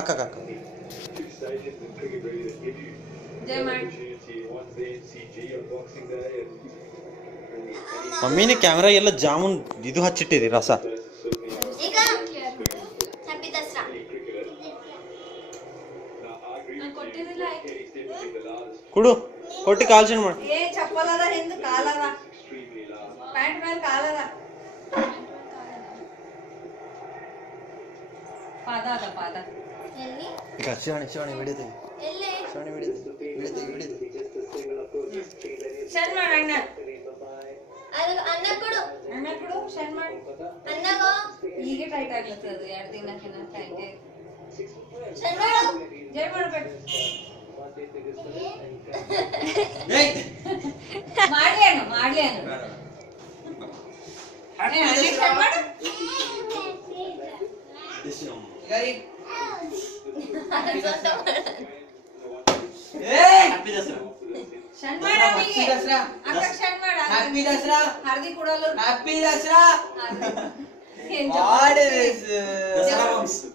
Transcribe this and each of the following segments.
ಅಕ್ಕ ಮಮ್ಮಿನೇ ಕ್ಯಾಮ್ರಾ ಎಲ್ಲ ಜಾಮೂನ್ ಇದು ಹಚ್ಚಿಟ್ಟಿರಿ ರಸ ಕೊಡು ಕೊಟ್ಟು ಕಾಲ್ಚನ್ ಮಾಡಿ ಶಿವಾಣಿ ಶಿವಾಣಿ ಬಿಡಿತೀವಿ ಶಿವಾಣಿ ಬಿಡಿತೀವಿ ಈಗ ಟೈಟ್ ಆಗ್ಲತ್ತದ 2 ದಿನಕ್ಕಿನ್ನ ಟೈಟ್ ಜೈ ಮಾಡ್ಬೇಕು ಮಾಡ್ಲಿ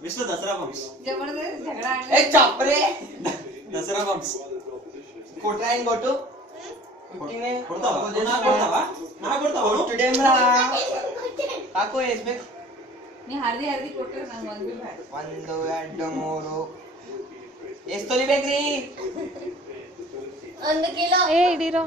ವಿಷ್ಣು ದಸರಾ ಬಂಪ್ಸ್ ದಸರಾ ಬಂಪ್ಸ್ ಕೊಟ್ರಾ ಹಿಂಗ್ ಕೊಟ್ಟು ಹಾಕು ಎಸ್ಬೇಕು ನೀ ಹರ್ದಿ ಕೊಟ್ಟರೆ ನಂಗೆ 1 2 3 ಎಷ್ಟು ತೊಲಿಬೇಕ್ರಿ 1 ಕಿಲೋ ಇಡೀರೋ